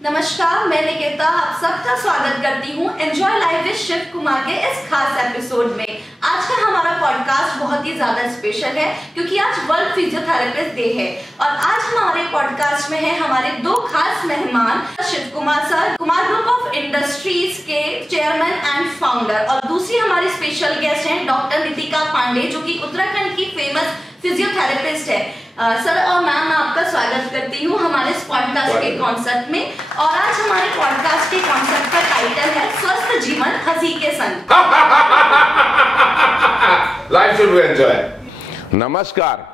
नमस्कार, मैं निकिता आप सबका स्वागत करती हूँ enjoy life with Shiv Kumar के इस खास एपिसोड में। आज का हमारा पॉडकास्ट बहुत ही ज्यादा स्पेशल है क्योंकि आज वर्ल्ड फिजियोथेरेपिस्ट डे है और आज हमारे पॉडकास्ट में है हमारे दो खास मेहमान, Shiv Kumar sir, Kumar group of industries के चेयरमैन एंड फाउंडर, और दूसरी हमारी स्पेशल गेस्ट हैं डॉक्टर नितिका पांडे जो कि उत्तराखंड की फेमस फिजियोथेरेपिस्ट है। सर और मैम, मैं आपका स्वागत करती हूँ हमारे इस पॉडकास्ट के कॉन्सेप्ट में। और आज हमारे पॉडकास्ट के कॉन्सेप्ट का टाइटल है स्वस्थ जीवन हंसी के संग। Life should be enjoy. नमस्कार,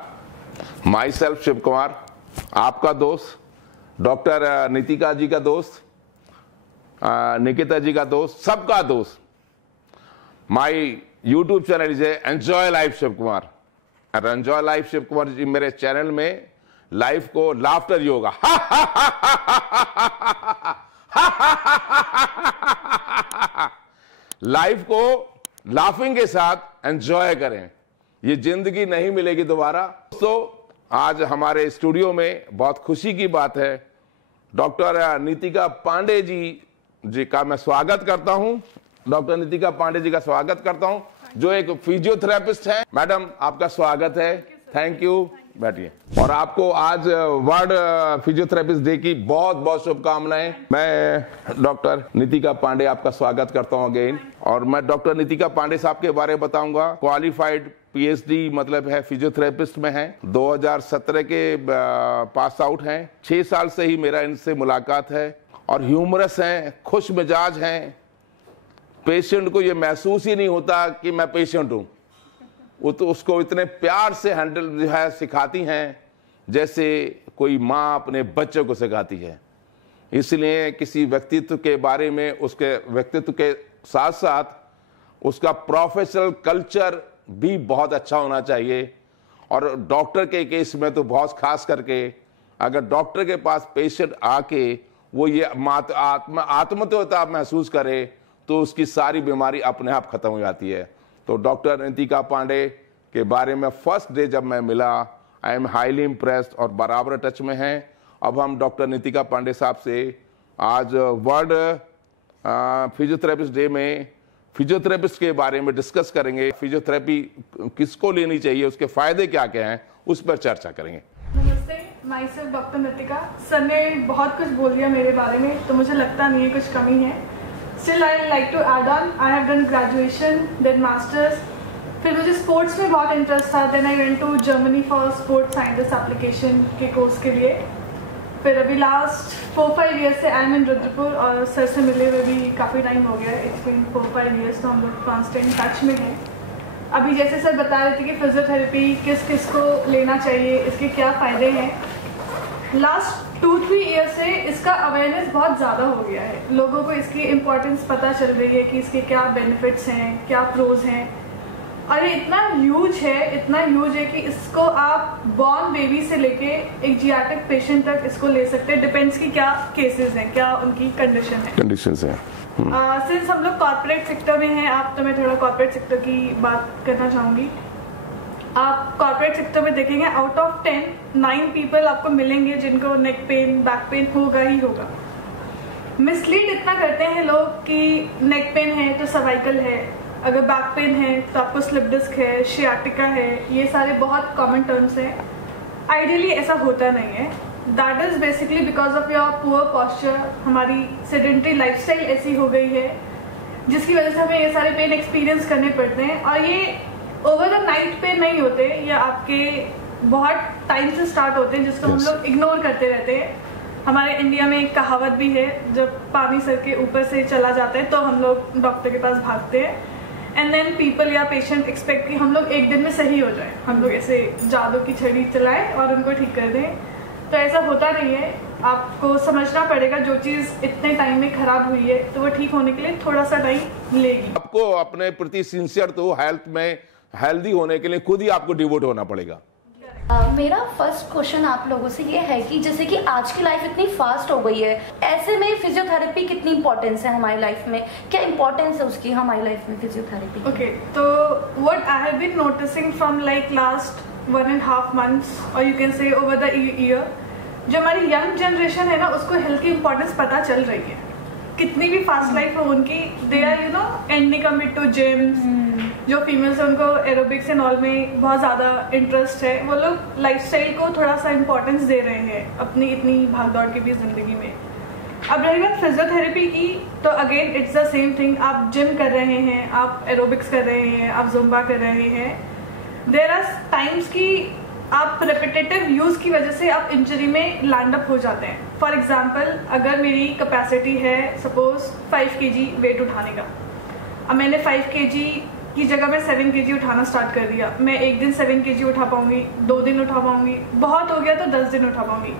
माई सेल्फ शिव कुमार, आपका दोस्त, डॉक्टर नितिका जी का दोस्त, निकिता जी का दोस्त, सबका दोस्त। My YouTube channel is enjoy life Shiv Kumar. Enjoy life Shiv Kumar ji मेरे चैनल में लाइफ को लाफ्टर योगा लाइफ को लाफिंग के साथ एंजॉय करें, ये जिंदगी नहीं मिलेगी दोबारा। तो आज हमारे स्टूडियो में बहुत खुशी की बात है, डॉक्टर नितिका पांडे जी का मैं स्वागत करता हूं। डॉक्टर नितिका पांडे जी का स्वागत करता हूं जो एक फिजियोथेरेपिस्ट है। मैडम, आपका स्वागत है। थैंक यू, बैठिए। और आपको आज वर्ल्ड फिजियोथेरेपिस्ट डे की बहुत बहुत शुभकामनाएं। मैं डॉक्टर नितिका पांडे आपका स्वागत करता हूं अगेन। और मैं डॉक्टर नितिका पांडे साहब के बारे में बताऊंगा। क्वालिफाइड पीएचडी मतलब है फिजियोथेरेपिस्ट में है, 2017 के पास आउट हैं। 6 साल से ही मेरा इनसे मुलाकात है और ह्यूमरस हैं, खुश मिजाज हैं। पेशेंट को ये महसूस ही नहीं होता कि मैं पेशेंट हूं। वो तो उसको इतने प्यार से हैंडल जो है सिखाती हैं जैसे कोई माँ अपने बच्चे को सिखाती है। इसलिए किसी व्यक्तित्व के बारे में, उसके व्यक्तित्व के साथ साथ उसका प्रोफेशनल कल्चर भी बहुत अच्छा होना चाहिए। और डॉक्टर के केस में तो बहुत खास करके अगर डॉक्टर के पास पेशेंट आके वो ये आत्मतुता महसूस करे तो उसकी सारी बीमारी अपने आप खत्म हो जाती है। तो डॉक्टर नितिका पांडे के बारे में फर्स्ट डे जब मैं मिला, आई एम हाईली इम्प्रेस्ड और बराबर टच में हैं। अब हम डॉक्टर नितिका पांडे साहब से आज वर्ल्ड फिजियोथेरेपिस्ट डे में फिजियोथेरेपिस्ट के बारे में डिस्कस करेंगे। फिजियोथेरेपी किसको लेनी चाहिए, उसके फायदे क्या क्या हैं, उस पर चर्चा करेंगे। नमस्ते, my self doctor Nitika. Sir ने बहुत कुछ बोल दिया मेरे बारे में, तो मुझे लगता नहीं है कुछ कमी है। Still I like to add on, I have done graduation, then masters. फिर मुझे स्पोर्ट्स में बहुत इंटरेस्ट था, then I went to Germany for sports scientist application के कोर्स के लिए। फिर अभी लास्ट 4-5 ईयर्स से आई एम इन रुद्रपुर और सर से मिले हुए भी काफ़ी टाइम हो गया है। इट्स बीन 4-5 ईयर्स, तो हम लोग कॉन्स्टेंट टच में हैं। अभी जैसे सर बता रहे थे कि फिजियोथेरेपी किस किस को लेना चाहिए, इसके क्या फ़ायदे हैं। लास्ट 2-3 ईयर से इसका अवेयरनेस बहुत ज़्यादा हो गया है। लोगों को इसकी इम्पोर्टेंस पता चल रही है कि इसके क्या बेनिफिट्स हैं, क्या प्रोज हैं। और ये इतना ह्यूज है कि इसको आप बॉर्न बेबी से लेके एक जियाटिक पेशेंट तक इसको ले सकते हैं। डिपेंड्स की क्या केसेस हैं, क्या उनकी कंडीशंस हैं। सिंस हम लोग कॉर्पोरेट सेक्टर में हैं आप, तो मैं थोड़ा कॉर्पोरेट सेक्टर की बात करना चाहूँगी। आप कॉर्पोरेट सेक्टर में देखेंगे आउट ऑफ 10, 9 पीपल आपको मिलेंगे जिनको नेक पेन, बैक पेन होगा ही होगा। मिसलीड इतना करते हैं लोग कि नेक पेन है तो सर्वाइकल है, अगर बैक पेन है तो आपको स्लिप डिस्क है, शियाटिका है, ये सारे बहुत कॉमन टर्म्स हैं। आइडियली ऐसा होता नहीं है। That is basically because of your poor posture. हमारी सेडेंटरी लाइफस्टाइल ऐसी हो गई है जिसकी वजह से हमें ये सारे पेन एक्सपीरियंस करने पड़ते हैं। और ये ओवर द नाइट पे नहीं होते, या आपके बहुत टाइम से स्टार्ट होते हैं जिसको हम लोग इग्नोर करते रहते हैं। हमारे इंडिया में एक कहावत भी है, जब पानी सर के ऊपर से चला जाता है तो हम लोग डॉक्टर के पास भागते हैं। एंड देन पीपल या पेशेंट एक्सपेक्ट कि हम लोग एक दिन में सही हो जाए, हम लोग ऐसे जादू की छड़ी चलाएं और उनको ठीक कर दें। तो ऐसा होता नहीं है। आपको समझना पड़ेगा जो चीज़ इतने टाइम में खराब हुई है तो वो ठीक होने के लिए थोड़ा सा टाइम लेगी। आपको अपने प्रति सिंसियर तो हेल्थ में हेल्दी होने के लिए खुद ही आपको डिवोट होना पड़ेगा। मेरा फर्स्ट क्वेश्चन आप लोगों से ये है कि जैसे कि आज की लाइफ इतनी फास्ट हो गई है, ऐसे में फिजियोथेरेपी कितनी इंपॉर्टेंस है हमारी लाइफ में, क्या इंपॉर्टेंस है उसकी हमारी लाइफ में फिजियोथेरेपी? ओके, तो what I have been noticing from like last 1.5 months or you can say over the year, जो हमारी यंग जनरेशन है ना, उसको हेल्थ की इंपॉर्टेंस पता चल रही है। कितनी भी फास्ट लाइफ हो उनकी, they are you know ending commit to gyms. जो फीमेल्स है उनको एरोबिक्स एंड ऑल में बहुत ज़्यादा इंटरेस्ट है। वो लोग लाइफस्टाइल को थोड़ा सा इंपॉर्टेंस दे रहे हैं अपनी इतनी भागदौड़ की भी ज़िंदगी में। अब रही बात फिजियोथेरेपी की, तो again it's the same thing. आप जिम कर रहे हैं, आप एरोबिक्स कर रहे हैं, आप जुम्बा कर रहे हैं। देयर आर टाइम्स की आप रिपीटेटिव यूज़ की वजह से आप इंजरी में लैंड अप हो जाते हैं। फॉर एग्जाम्पल, अगर मेरी कैपेसिटी है सपोज 5 kg वेट उठाने का, अब मैंने 5 kg की जगह में 7 kg उठाना स्टार्ट कर दिया। मैं एक दिन 7 kg उठा पाऊंगी, 2 दिन उठा पाऊंगी, बहुत हो गया तो 10 दिन उठा पाऊंगी।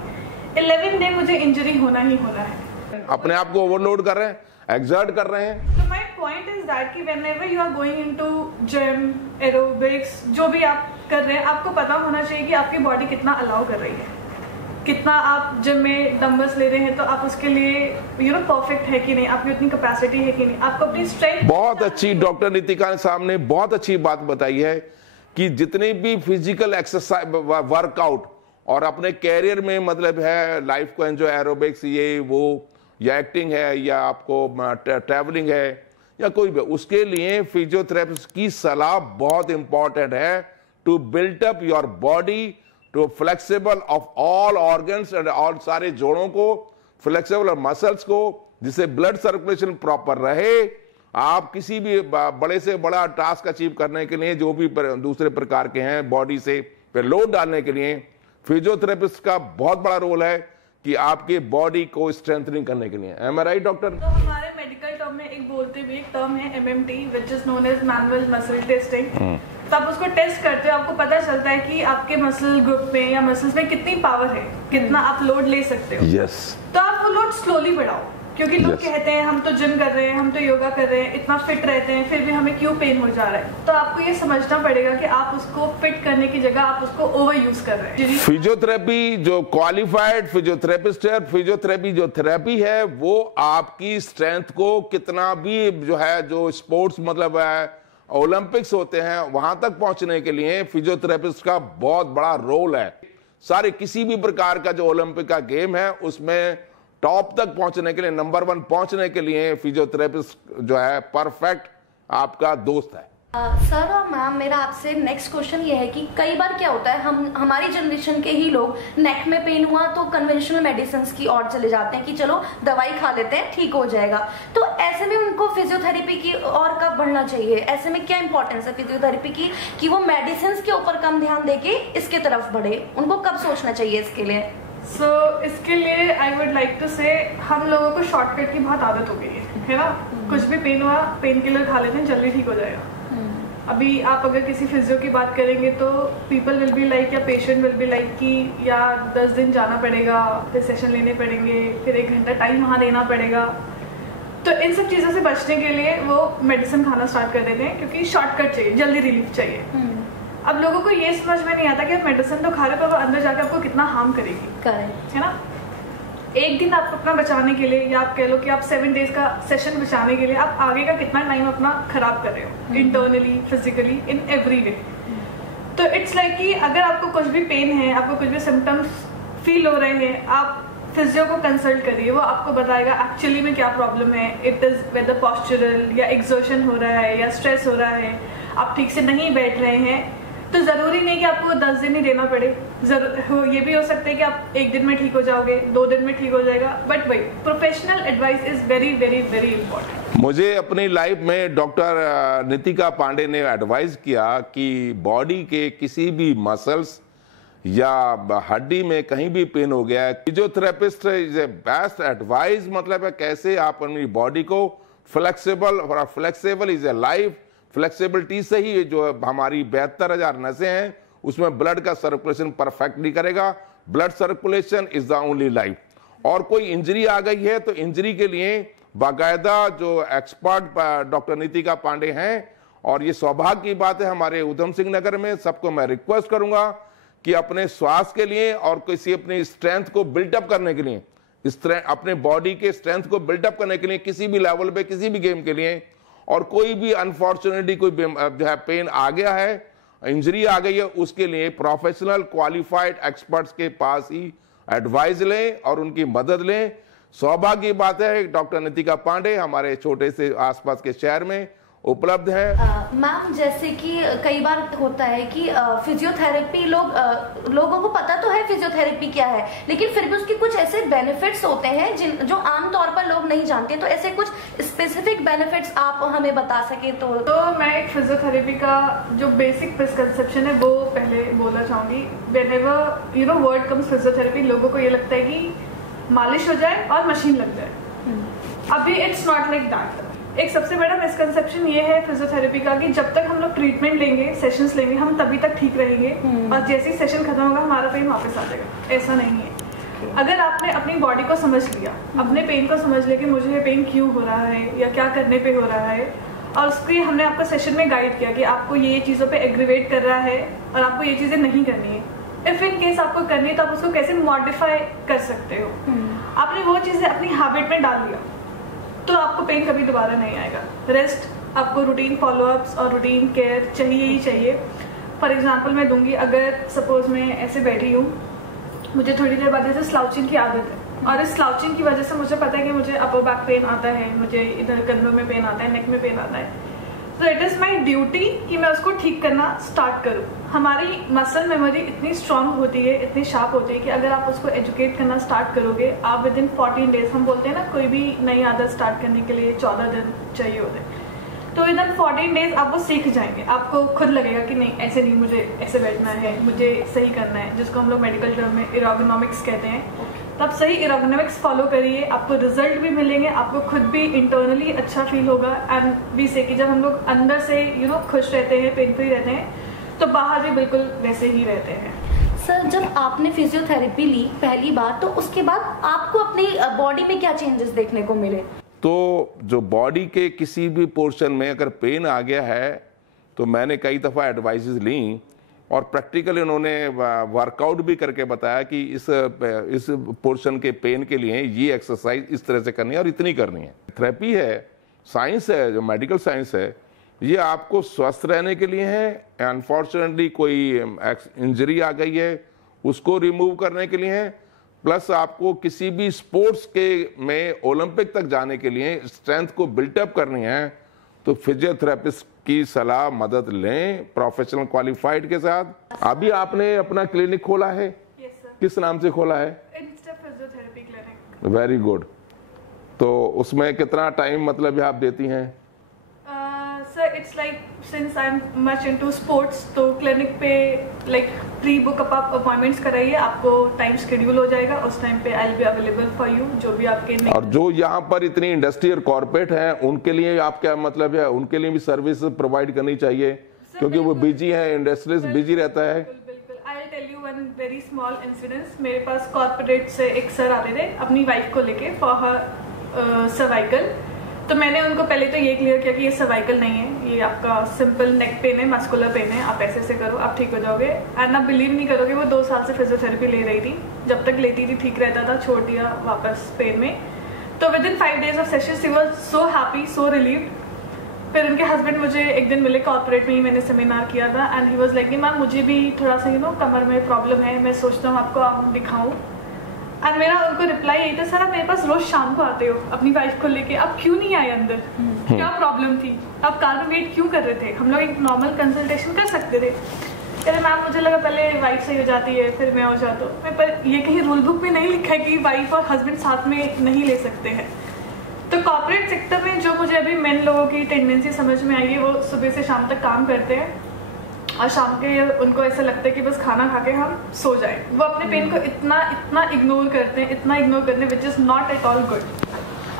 11 दिन मुझे इंजरी होना ही होना है। अपने आप को ओवरलोड कर रहे हैं, एक्सर्ट कर रहे हैं। तो माय पॉइंट इज दैट कि whenever you are going into gym, aerobics, जो भी आप कर रहे हैं, आपको पता होना चाहिए कि आपकी बॉडी कितना अलाउ कर रही है। कितना आप जिम में डंबल्स ले रहे हैं तो आप उसके लिए यू नो परफेक्ट है कि नहीं, आपकी उतनी कैपेसिटी है कि नहीं, आपको अपनी स्ट्रेंथ। बहुत अच्छी डॉक्टर नितिका साहब ने बहुत अच्छी बात बताई है कि जितनी भी फिजिकल एक्सरसाइज, वर्कआउट और अपने कैरियर में मतलब है लाइफ को एंजॉय, एरोबिक्स ये वो या एक्टिंग है या आपको ट्रैवलिंग है या कोई भी, उसके लिए फिजियोथेरेपिस्ट की सलाह बहुत इंपॉर्टेंट है to built up your body to flexible of all organs and all, सारे जोड़ों को फ्लेक्सिबल और मसल्स को, जिससे ब्लड सर्कुलेशन प्रॉपर रहे। आप किसी भी बड़े से बड़ा टास्क अचीव करने के लिए, जो भी दूसरे प्रकार के हैं बॉडी से पे लोड डालने के लिए, फिजियोथेरेपिस्ट का बहुत बड़ा रोल है कि आपके बॉडी को स्ट्रेंथनिंग करने के लिए। एम आई राइट डॉक्टर? तो हमारे मेडिकल टर्म में एक बोलते हुए एक टर्म है MMT, which is known as manual muscle testing. तो आप उसको टेस्ट करते हो, आपको पता चलता है कि आपके मसल ग्रुप में या मसल्स में कितनी पावर है, कितना आप लोड ले सकते हो। यस। तो आप वो लोड स्लोली बढ़ाओ, क्योंकि लोग कहते हैं हम तो जिम कर रहे हैं, हम तो योगा कर रहे हैं, इतना फिट रहते हैं, फिर भी हमें क्यों पेन हो जा रहा है। तो आपको ये समझना पड़ेगा कि आप उसको फिट करने की जगह आप उसको ओवर यूज कर रहे हैं। फिजियोथेरेपी जो क्वालिफाइड फिजियोथेरेपिस्ट है, फिजियोथेरेपी जो थेरेपी है, वो आपकी स्ट्रेंथ को कितना भी जो है, जो स्पोर्ट्स मतलब है ओलंपिक्स होते हैं, वहां तक पहुंचने के लिए फिजियोथेरेपिस्ट का बहुत बड़ा रोल है। सारे किसी भी प्रकार का जो ओलंपिक का गेम है उसमें टॉप तक पहुंचने के लिए, नंबर 1 पहुंचने के लिए फिजियोथेरेपिस्ट जो है परफेक्ट आपका दोस्त है। सर और मैम, मेरा आपसे नेक्स्ट क्वेश्चन ये है कि कई बार क्या होता है, हमारी जनरेशन के ही लोग नेक में पेन हुआ तो कन्वेंशनल मेडिसिन की ओर चले जाते हैं कि चलो दवाई खा लेते हैं ठीक हो जाएगा। तो ऐसे में उनको फिजियोथेरेपी की ओर कब बढ़ना चाहिए? ऐसे में क्या इंपॉर्टेंस है फिजियोथेरेपी की कि वो मेडिसिन के ऊपर कम ध्यान देके इसके तरफ बढ़े? उनको कब सोचना चाहिए इसके लिए? इसके लिए आई वुड लाइक टू से, हम लोगों को शॉर्टकट की बहुत आदत हो गई है ना। कुछ भी पेन हुआ, पेन किलर खा लेते हैं, जल्दी ठीक हो जाएगा। अभी आप अगर किसी फिजियो की बात करेंगे तो पीपल विल बी लाइक, या पेशेंट विल बी लाइक कि या 10 दिन जाना पड़ेगा, फिर सेशन लेने पड़ेंगे, फिर 1 घंटा टाइम वहाँ देना पड़ेगा। तो इन सब चीज़ों से बचने के लिए वो मेडिसिन खाना स्टार्ट कर देते हैं, क्योंकि शॉर्टकट चाहिए, जल्दी रिलीफ चाहिए। अब लोगों को ये समझ में नहीं आता कि आप मेडिसिन तो खा रहे हो, पर वो अंदर जाकर आपको कितना हार्म करेगी। करेक्ट है ना। एक दिन आप अपना बचाने के लिए, या आप कह लो कि आप 7 डेज का सेशन बचाने के लिए आप आगे का कितना टाइम अपना खराब कर रहे हो, internally, physically, in every way. तो इट्स लाइक कि अगर आपको कुछ भी पेन है, आपको कुछ भी सिम्टम्स फील हो रहे हैं, आप फिजियो को कंसल्ट करिए, वो आपको बताएगा एक्चुअली में क्या प्रॉब्लम है। इट इज वेदर पॉस्चरल या एक्सर्शन हो रहा है या स्ट्रेस हो रहा है, आप ठीक से नहीं बैठ रहे हैं, तो जरूरी नहीं कि आपको 10 दिन ही देना पड़े। ये भी हो सकता है कि आप 1 दिन में ठीक हो जाओगे, 2 दिन में ठीक हो जाएगा, बट वही professional advice is very very very important. मुझे अपनी लाइफ में डॉक्टर नितिका पांडे ने एडवाइस किया कि बॉडी के किसी भी मसल्स या हड्डी में कहीं भी पेन हो गया है, physiotherapist is a best advice. मतलब है कैसे आप अपनी बॉडी को फ्लेक्सिबल, और flexible is a life, flexibility से ही जो हमारी 72,000 नसें हैं उसमें ब्लड का सर्कुलेशन परफेक्टली करेगा। Blood circulation is the only life. और कोई इंजरी आ गई है तो इंजरी के लिए बाकायदा जो एक्सपर्ट डॉक्टर नितिका पांडे हैं, और ये सौभाग्य की बात है हमारे उधम सिंह नगर में, सबको मैं रिक्वेस्ट करूंगा कि अपने स्वास्थ्य के लिए और किसी अपनी स्ट्रेंथ को बिल्टअप करने के लिए, अपने बॉडी के स्ट्रेंथ को बिल्टअप करने के लिए किसी भी लेवल पे, किसी भी गेम के लिए, और कोई भी अनफॉर्चुनेटली कोई जो है पेन आ गया है, इंजरी आ गई है, उसके लिए प्रोफेशनल क्वालिफाइड एक्सपर्ट्स के पास ही एडवाइस लें और उनकी मदद लें। सौभाग्य की बात है डॉक्टर नितिका पांडे हमारे छोटे से आसपास के शहर में उपलब्ध है। मैम, जैसे कि कई बार होता है कि फिजियोथेरेपी लोगों को पता तो है फिजियोथेरेपी क्या है, लेकिन फिर भी उसके कुछ ऐसे बेनिफिट्स होते हैं जो आमतौर पर लोग नहीं जानते। तो ऐसे कुछ स्पेसिफिक बेनिफिट्स आप हमें बता सके तो मैं एक फिजियोथेरेपी का जो बेसिक मिसकंसेप्शन है वो पहले बोलना चाहूंगी। व्हेनेवर वर्ड कम्स फिजियोथेरेपी, लोगों को ये लगता है कि मालिश हो जाए और मशीन लग जाए। अभी इट्स नॉट लाइक दैट। एक सबसे बड़ा मिसकंसेप्शन ये है फिजियोथेरेपी का कि जब तक हम लोग ट्रीटमेंट लेंगे, सेशंस लेंगे, हम तभी तक ठीक रहेंगे और जैसे ही सेशन खत्म होगा हमारा पेन वापस आ जाएगा। ऐसा नहीं है। अगर आपने अपनी बॉडी को समझ लिया, अपने पेन को समझ लिया कि मुझे ये पेन क्यों हो रहा है या क्या करने पे हो रहा है, और उसके हमने आपको सेशन में गाइड किया कि आपको ये चीज़ों पे एग्रीवेट कर रहा है और आपको ये चीज़ें नहीं करनी है। इफ इन केस आपको करनी है तो आप उसको कैसे मॉडिफाई कर सकते हो। आपने वो चीज़ें अपनी हैबिट में डाल दिया तो आपको पेन कभी दोबारा नहीं आएगा। रेस्ट, आपको रूटीन फॉलोअप्स और रूटीन केयर चाहिए ही चाहिए। फॉर एग्जांपल मैं दूंगी, अगर सपोज मैं ऐसे बैठी हूँ, मुझे थोड़ी देर बाद जैसे स्लाउचिंग की आदत है और इस स्लाउचिंग की वजह से मुझे पता है कि मुझे अपर बैक पेन आता है, मुझे इधर कंधों में पेन आता है, नेक में पेन आता है, तो इट इज़ माई ड्यूटी कि मैं उसको ठीक करना स्टार्ट करूँ। हमारी मसल मेमोरी इतनी स्ट्रांग होती है, इतनी शार्प होती है कि अगर आप उसको एजुकेट करना स्टार्ट करोगे, आप विद इन 14 डेज, हम बोलते हैं ना कोई भी नई आदत स्टार्ट करने के लिए 14 दिन चाहिए होते हैं, तो विद इन 14 डेज आप वो सीख जाएंगे। आपको खुद लगेगा कि नहीं, ऐसे नहीं, मुझे ऐसे बैठना है, मुझे सही करना है, जिसको हम लोग मेडिकल टर्म में एर्गोनॉमिक्स कहते हैं। तब सही एर्गोनॉमिक्स फॉलो करिए, आपको रिजल्ट भी मिलेंगे, आपको खुद भी इंटरनली अच्छा फील होगा। एंड वी से कि जब हम लोग अंदर से खुश रहते हैं, पेन फ्री रहते हैं, तो बाहर भी बिल्कुल वैसे ही रहते हैं। सर, जब आपने फिजियोथेरेपी ली पहली बार, तो उसके बाद आपको अपनी बॉडी में क्या चेंजेस देखने को मिले? तो जो बॉडी के किसी भी पोर्शन में अगर पेन आ गया है तो मैंने कई दफ़ा एडवाइसेस ली और प्रैक्टिकली उन्होंने वर्कआउट भी करके बताया कि इस पोर्शन के पेन के लिए ये एक्सरसाइज इस तरह से करनी है और इतनी करनी है। थेरेपी है, साइंस है, जो मेडिकल साइंस है, ये आपको स्वस्थ रहने के लिए है। अनफॉर्चुनेटली कोई इंजरी आ गई है उसको रिमूव करने के लिए है, प्लस आपको किसी भी स्पोर्ट्स के में ओलंपिक तक जाने के लिए स्ट्रेंथ को बिल्टअप करनी है, तो फिजियोथेरेपिस्ट की सलाह मदद लें प्रोफेशनल क्वालिफाइड के साथ। अभी आपने अपना क्लिनिक खोला है? Yes, sir. किस नाम से खोला है? Insta physiotherapy clinic. Very good. तो उसमें कितना टाइम मतलब आप देती हैं? Sir, it's like since I am much into sports, तो क्लिनिक पे लाइक प्री बुक अप आप अपॉइंटमेंट्स कराइए, आपको टाइम शेड्यूल हो जाएगा, उस टाइम पे I will be available for you. जो भी आपके और जो यहाँ पर इतनी इंडस्ट्री और कॉर्पोरेट है उनके लिए आप क्या मतलब है, उनके लिए भी सर्विस प्रोवाइड करनी चाहिए क्योंकि वो बिजी है, इंडस्ट्रीज बिजी रहता है। बिल्कुल। I will tell you one very small incidence. मेरे पास कॉर्पोरेट से एक सर आते थे अपनी वाइफ को लेके फॉर हर सर्वाइकल। तो मैंने उनको पहले तो ये क्लियर किया कि ये सर्वाइकल नहीं है, ये आपका सिंपल नेक पेन है, मस्कुलर पेन है, आप ऐसे करो, आप ठीक हो जाओगे। एंड आप बिलीव नहीं करोगे, वो 2 साल से फिजियोथेरेपी ले रही थी, जब तक लेती थी ठीक रहता था, छोड़ दिया वापस पेन में। तो with in 5 days of session she was so happy, so relieved. फिर उनके हस्बैंड मुझे एक दिन मिले, कॉर्पोरेट में ही मैंने सेमिनार किया था, and he was like ma'am मुझे भी थोड़ा सा कमर में प्रॉब्लम है, मैं सोचता हूँ आपको दिखाऊँ। और मेरा उनको रिप्लाई यही था, सर आप मेरे पास रोज शाम को आते हो अपनी वाइफ को लेके, आप क्यों नहीं आए अंदर? क्या प्रॉब्लम थी? आप कार में वेट क्यों कर रहे थे? हम लोग एक नॉर्मल कंसल्टेशन कर सकते थे। अरे मैम मुझे लगा पहले वाइफ सही हो जाती है फिर मैं हो जाता हूँ। मैं पर ये कहीं रूल बुक में नहीं लिखा है कि वाइफ और हस्बैंड साथ में नहीं ले सकते हैं। तो कॉर्पोरेट सेक्टर में जो मुझे अभी मेन लोगों की टेंडेंसी समझ में आई है, वो सुबह से शाम तक काम करते हैं और शाम के उनको ऐसा लगता है कि बस खाना खा के हम सो जाए। वो अपने पेन को इतना इग्नोर करते हैं which is not at all good.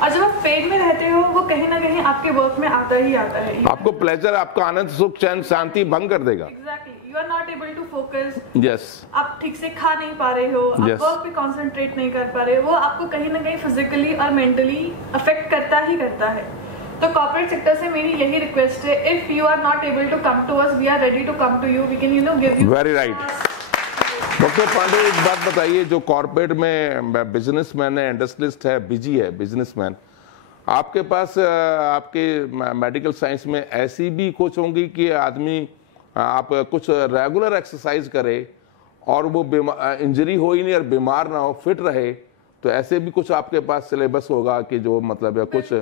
और जब आप पेन में रहते हो वो कहीं ना कहीं आपके वर्क में आता ही आता है। आपको प्लेजर, आपका आनंद, सुख, चैन, शांति भंग कर देगा। Exactly, you are not able to focus. Yes, आप ठीक से खा नहीं पा रहे हो, आप वर्क पे कंसंट्रेट नहीं कर पा रहे हो, वो आपको कहीं ना कहीं फिजिकली और मेंटली अफेक्ट करता ही करता है। तो कॉर्पोरेट सेक्टर से मेरी यही रिक्वेस्ट है, if you are not able to come to us, we are ready to come to you, we can give you. Very right. Doctor Pande, एक बात बताइए, जो कॉर्पोरेट में बिजनेसमैन है, इंडस्ट्रियलिस्ट है, बिजी है बिजनेसमैन, आपके पास आपके मेडिकल साइंस में ऐसी भी कुछ होंगी कि आदमी आप कुछ रेगुलर एक्सरसाइज करे और वो इंजरी हो ही नहीं और बीमार ना हो, फिट रहे, तो ऐसे भी कुछ आपके पास सिलेबस होगा कि जो मतलब है कुछ।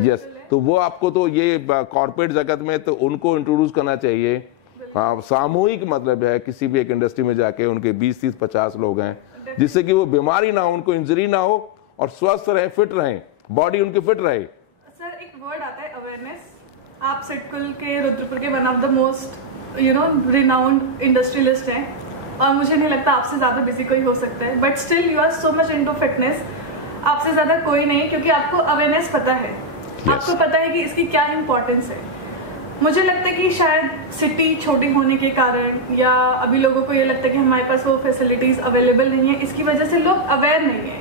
यस, तो वो आपको तो ये कॉर्पोरेट जगत में तो उनको इंट्रोड्यूस करना चाहिए। हाँ, सामूहिक मतलब है किसी भी एक इंडस्ट्री में जाके उनके 20, 30, 50 लोग हैं, जिससे कि वो बीमारी ना हो, उनको इंजरी ना हो और स्वस्थ रहे, फिट रहें, बॉडी उनकी फिट रहे। सर एक वर्ड आता है अवेयरनेस। आप सिडकुल के, रुद्रपुर के one of the most renowned industrialist हैं और मुझे नहीं लगता आपसे ज्यादा बिजी कोई हो सकता है, but still you are so much into fitness. आपसे ज्यादा कोई नहीं, क्योंकि आपको अवेयरनेस पता है। आपको पता है कि इसकी क्या इम्पोर्टेंस है। मुझे लगता है कि शायद सिटी छोटी होने के कारण या अभी लोगों को ये लगता है कि हमारे पास वो फैसिलिटीज अवेलेबल नहीं है, इसकी वजह से लोग अवेयर नहीं है।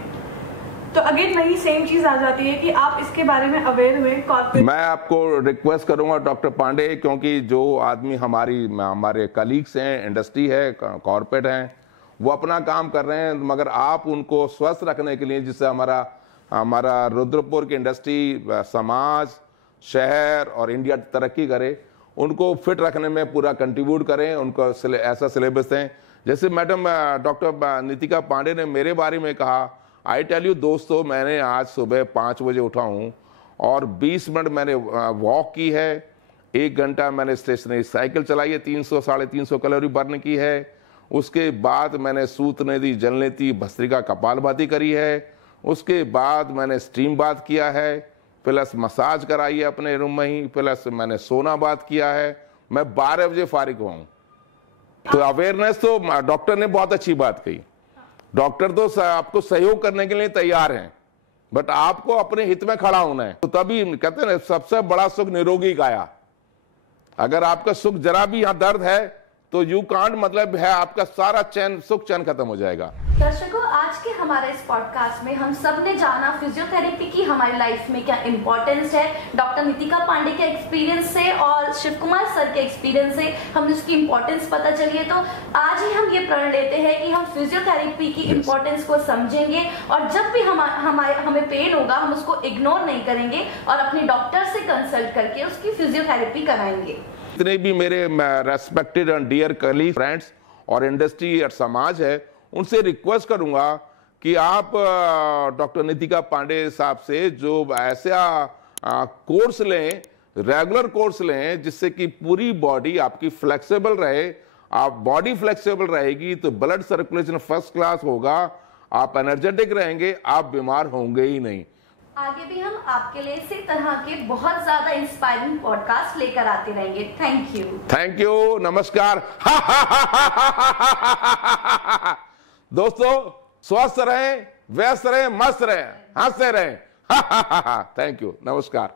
तो अगेन वही सेम चीज आ जाती है कि आप इसके बारे में अवेयर हुए। कॉर्पोरेट, मैं आपको रिक्वेस्ट करूंगा डॉक्टर पांडे, क्योंकि जो आदमी हमारे कलीग्स हैं, इंडस्ट्री है, कॉर्पोरेट हैं, वो अपना काम कर रहे हैं, मगर आप उनको स्वस्थ रखने के लिए, जिससे हमारा रुद्रपुर की इंडस्ट्री, समाज, शहर और इंडिया तरक्की करे, उनको फिट रखने में पूरा कंट्रीब्यूट करें। उनको ऐसा सिलेबस दें। जैसे मैडम डॉक्टर नितिका पांडे ने मेरे बारे में कहा, आई टेल यू दोस्तों, मैंने आज सुबह 5 बजे उठा हूँ और 20 मिनट मैंने वॉक की है, 1 घंटा मैंने स्टेशनरी साइकिल चलाई है, 300 साढ़े 300 कैलोरी बर्न की है। उसके बाद मैंने सूत नेति, जल नेति, भस्त्रिका, कपालभाति करी है। उसके बाद मैंने स्टीम बाथ किया है, प्लस मसाज कराई है अपने रूम में ही, प्लस मैंने सोना बाथ किया है। मैं 12 बजे फारिग हुआ हूँ। तो अवेयरनेस तो डॉक्टर ने बहुत अच्छी बात कही। डॉक्टर तो आपको सहयोग करने के लिए तैयार हैं, बट आपको अपने हित में खड़ा होना है। तो तभी कहते हैं ना, सबसे बड़ा सुख निरोगी काया। अगर आपका सुख जरा भी यहां दर्द है तो यू कांट, मतलब है आपका सारा चैन, सुख चैन खत्म हो जाएगा। दर्शकों, आज के हमारे इस पॉडकास्ट में हम सब ने जाना फिजियोथेरेपी की हमारी लाइफ में क्या इंपॉर्टेंस है। डॉक्टर नितिका पांडे के एक्सपीरियंस से और शिव कुमार सर के एक्सपीरियंस से हमें उसकी इंपॉर्टेंस पता चली है। तो आज ही हम ये प्रण लेते हैं कि हम फिजियोथेरेपी की इंपॉर्टेंस को समझेंगे और जब भी हमें पेन होगा हम उसको इग्नोर नहीं करेंगे और अपने डॉक्टर से कंसल्ट करके उसकी फिजियोथेरेपी कराएंगे। जितने भी मेरे respected and dear colleague, friends और इंडस्ट्री और समाज है, उनसे रिक्वेस्ट करूंगा कि आप डॉक्टर नितिका पांडे साहब से जो ऐसा कोर्स लें, रेगुलर कोर्स लें, जिससे कि पूरी बॉडी आपकी फ्लेक्सिबल रहे। आप बॉडी फ्लेक्सिबल रहेगी तो ब्लड सर्कुलेशन फर्स्ट क्लास होगा, आप एनर्जेटिक रहेंगे, आप बीमार होंगे ही नहीं। आगे भी हम आपके लिए इसी तरह के बहुत ज्यादा इंस्पायरिंग पॉडकास्ट लेकर आते रहेंगे। Thank you. थैंक यू, नमस्कार। दोस्तों, स्वस्थ रहें, व्यस्त रहें, मस्त रहें, हंसते रहें। थैंक यू, नमस्कार।